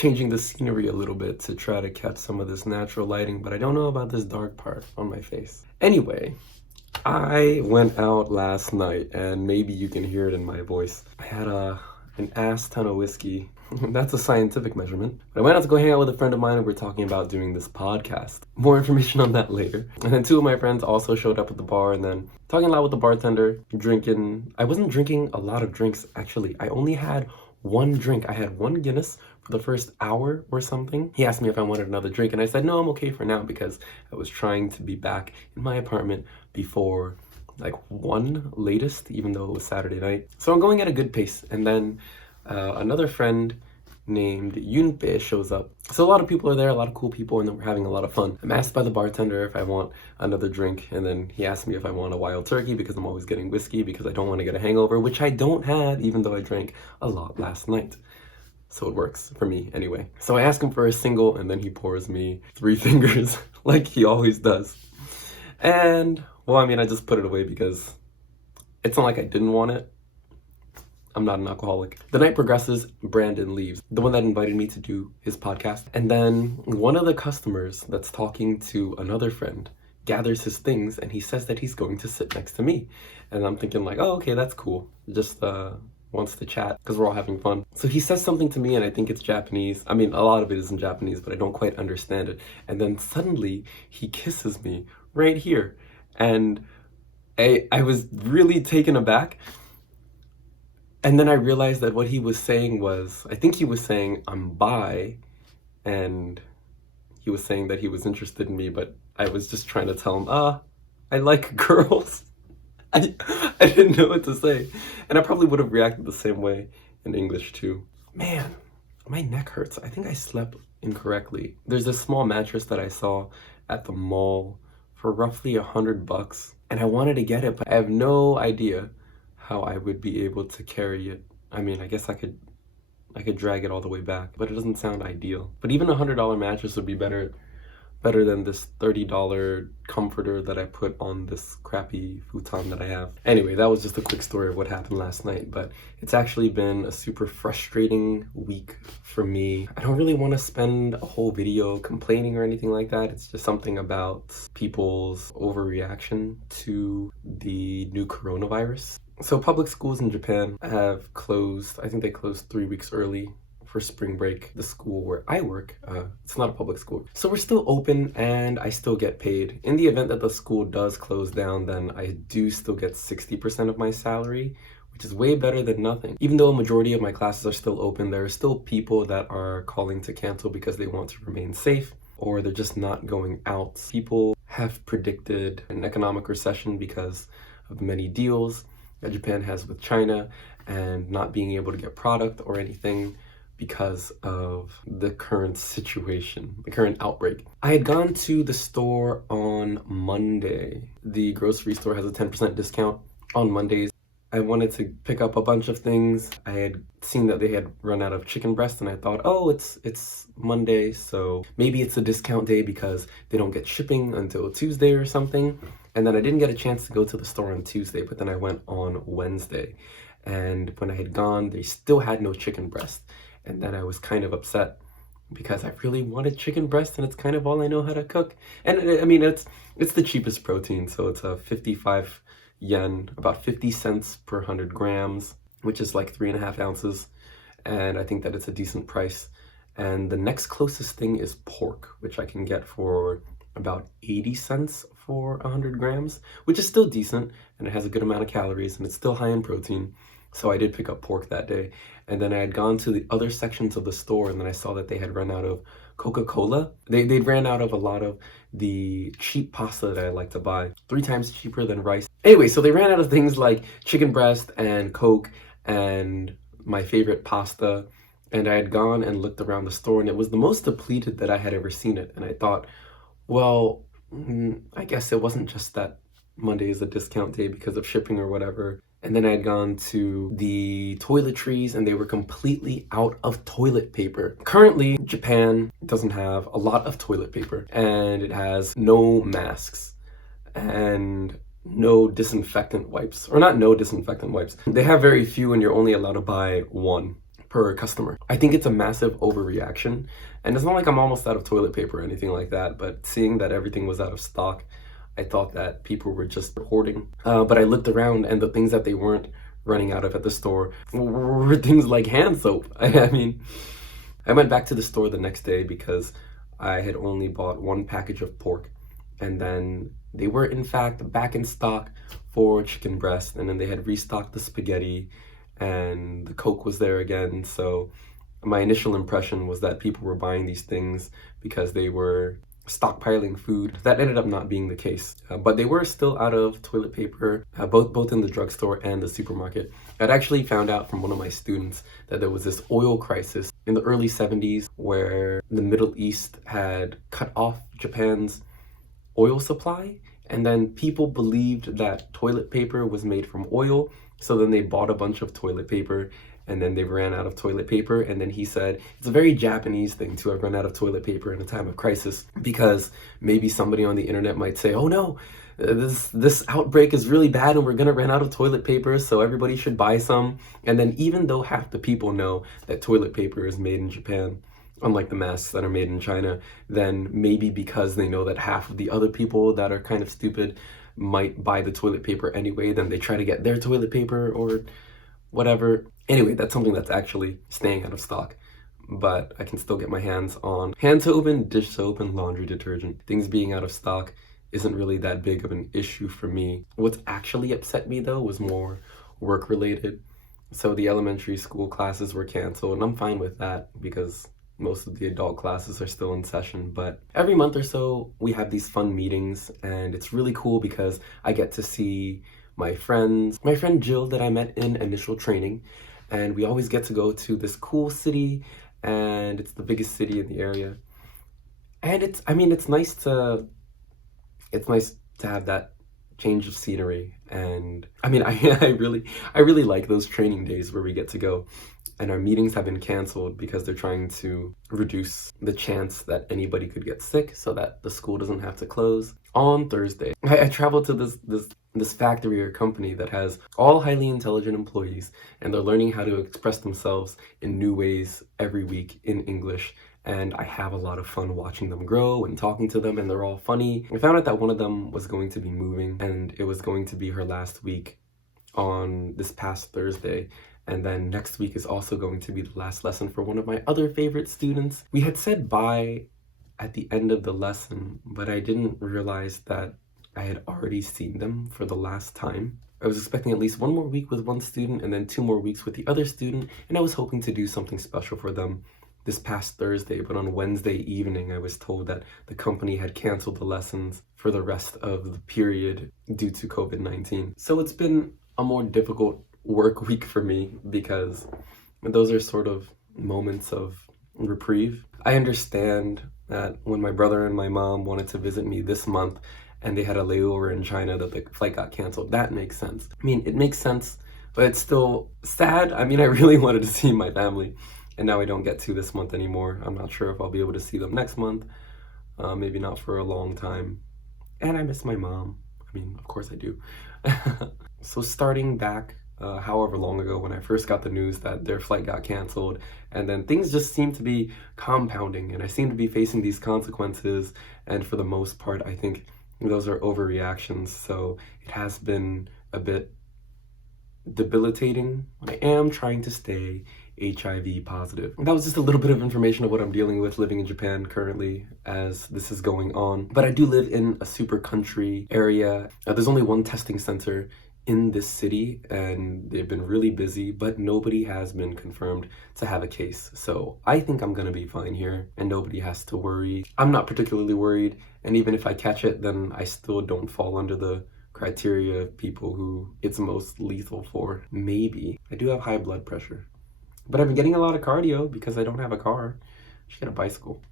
changing the scenery a little bit to try to catch some of this natural lighting, but I don't know about this dark part on my face. Anyway, I went out last night, and maybe you can hear it in my voice. I had an ass ton of whiskey. That's a scientific measurement. But I went out to go hang out with a friend of mine, and we're talking about doing this podcast. More information on that later. And then two of my friends also showed up at the bar, and then talking a lot with the bartender, drinking. I wasn't drinking a lot of drinks, actually. I only had one drink. I had one Guinness for the first hour or something. He asked me if I wanted another drink, and I said, no, I'm okay for now, because I was trying to be back in my apartment before like 1 latest, even though it was Saturday night. So I'm going at a good pace. And then another friend named Yunpe shows up. So a lot of people are there, a lot of cool people, and then we're having a lot of fun. I'm asked by the bartender if I want another drink, and then he asked me if I want a wild turkey, because I'm always getting whiskey because I don't want to get a hangover, which I don't have, even though I drank a lot last night. So it works for me anyway. So I ask him for a single, and then he pours me 3 fingers like he always does. And, well, I mean, I just put it away because it's not like I didn't want it. I'm not an alcoholic. The night progresses, Brandon leaves, the one that invited me to do his podcast. And then one of the customers that's talking to another friend gathers his things, and he says that he's going to sit next to me. And I'm thinking like, oh, okay, that's cool. Just wants to chat because we're all having fun. So he says something to me, and I think it's Japanese. I mean, a lot of it is in Japanese, but I don't quite understand it. And then suddenly he kisses me right here. And I was really taken aback. And then I realized that what he was saying was, I think he was saying I'm bi, and he was saying that he was interested in me, but I was just trying to tell him, I like girls. I didn't know what to say. And I probably would have reacted the same way in English too. Man, my neck hurts. I think I slept incorrectly. There's this small mattress that I saw at the mall for roughly $100, and I wanted to get it, but I have no idea how I would be able to carry it. I mean, I guess I could drag it all the way back, but it doesn't sound ideal. But even a $100 mattress would be better than this $30 comforter that I put on this crappy futon that I have. Anyway, that was just a quick story of what happened last night, but it's actually been a super frustrating week for me. I don't really want to spend a whole video complaining or anything like that. It's just something about people's overreaction to the new coronavirus. So public schools in Japan have closed. I think they closed 3 weeks early for spring break. The school where I work, it's not a public school. So we're still open, and I still get paid. In the event that the school does close down, then I do still get 60% of my salary, which is way better than nothing. Even though a majority of my classes are still open, there are still people that are calling to cancel because they want to remain safe, or they're just not going out. People have predicted an economic recession because of many deals that Japan has with China, and not being able to get product or anything because of the current situation, the current outbreak. I had gone to the store on Monday. The grocery store has a 10% discount on Mondays. I wanted to pick up a bunch of things. I had seen that they had run out of chicken breast, and I thought, oh, it's Monday, so maybe it's a discount day because they don't get shipping until Tuesday or something. And then I didn't get a chance to go to the store on Tuesday, but then I went on Wednesday. And when I had gone, they still had no chicken breast. And then I was kind of upset because I really wanted chicken breast, and it's kind of all I know how to cook. And I mean, it's the cheapest protein, so it's a 55 yen, about 50 cents per 100 grams, which is like 3.5 ounces. And I think that it's a decent price. And the next closest thing is pork, which I can get for about 80 cents for 100 grams, which is still decent, and it has a good amount of calories, and it's still high in protein. So I did pick up pork that day. And then I had gone to the other sections of the store, and then I saw that they had run out of Coca-Cola. They ran out of a lot of the cheap pasta that I like to buy, 3 times cheaper than rice. Anyway, so they ran out of things like chicken breast and Coke and my favorite pasta. And I had gone and looked around the store, and it was the most depleted that I had ever seen it. And I thought, well, I guess it wasn't just that Monday is a discount day because of shipping or whatever. And then I had gone to the toiletries, and they were completely out of toilet paper. Currently, Japan doesn't have a lot of toilet paper, and it has no masks and no disinfectant wipes, or not no disinfectant wipes. They have very few, and you're only allowed to buy one per customer. I think it's a massive overreaction, and it's not like I'm almost out of toilet paper or anything like that, but seeing that everything was out of stock, I thought that people were just hoarding. But I looked around, and the things that they weren't running out of at the store were things like hand soap. I mean, I went back to the store the next day because I had only bought one package of pork, and then they were in fact back in stock for chicken breast, and then they had restocked the spaghetti, and the Coke was there again. So my initial impression was that people were buying these things because they were stockpiling food. That ended up not being the case, but they were still out of toilet paper, both in the drugstore and the supermarket. I'd actually found out from one of my students that there was this oil crisis in the early 70s where the Middle East had cut off Japan's oil supply, and then people believed that toilet paper was made from oil, so then they bought a bunch of toilet paper, and then they ran out of toilet paper. And then he said it's a very Japanese thing to have run out of toilet paper in a time of crisis, because maybe somebody on the internet might say, oh no, this outbreak is really bad and we're gonna run out of toilet paper, so everybody should buy some. And then even though half the people know that toilet paper is made in Japan, unlike the masks that are made in China, then maybe because they know that half of the other people that are kind of stupid might buy the toilet paper anyway, then they try to get their toilet paper or whatever. Anyway, that's something that's actually staying out of stock, but I can still get my hands on hand soap and dish soap and laundry detergent. Things being out of stock isn't really that big of an issue for me. What's actually upset me though was more work related. So the elementary school classes were canceled, and I'm fine with that because most of the adult classes are still in session. But every month or so we have these fun meetings, and it's really cool because I get to see my friends, my friend Jill that I met in initial training, and we always get to go to this cool city, and it's the biggest city in the area. And it's nice to have that change of scenery. And I really like those training days where we get to go, and our meetings have been canceled because they're trying to reduce the chance that anybody could get sick so that the school doesn't have to close. On Thursday, I traveled to this factory or company that has all highly intelligent employees, and they're learning how to express themselves in new ways every week in English. And I have a lot of fun watching them grow and talking to them, and they're all funny. I found out that one of them was going to be moving, and it was going to be her last week on this past Thursday. And then next week is also going to be the last lesson for one of my other favorite students. We had said bye at the end of the lesson, but I didn't realize that I had already seen them for the last time. I was expecting at least one more week with one student and then 2 more weeks with the other student, and I was hoping to do something special for them this past Thursday, but on Wednesday evening I was told that the company had canceled the lessons for the rest of the period due to COVID-19. So it's been a more difficult work week for me because those are sort of moments of reprieve. I understand that when my brother and my mom wanted to visit me this month and they had a layover in China, that the flight got canceled. That makes sense. It makes sense, but it's still sad. I really wanted to see my family, and now I don't get to this month anymore. I'm not sure if I'll be able to see them next month. Maybe not for a long time. And I miss my mom. Of course I do. So starting back however long ago when I first got the news that their flight got canceled, and then things just seem to be compounding, and I seem to be facing these consequences, and for the most part I think those are overreactions. So it has been a bit debilitating. I am trying to stay HIV positive. That was just a little bit of information of what I'm dealing with living in Japan currently as this is going on. But I do live in a super country area. There's only one testing center in this city, and they've been really busy, but nobody has been confirmed to have a case. So I think I'm gonna be fine here and nobody has to worry. I'm not particularly worried, and even if I catch it, then I still don't fall under the criteria of people who it's most lethal for. Maybe. I do have high blood pressure, but I've been getting a lot of cardio because I don't have a car. I should get a bicycle.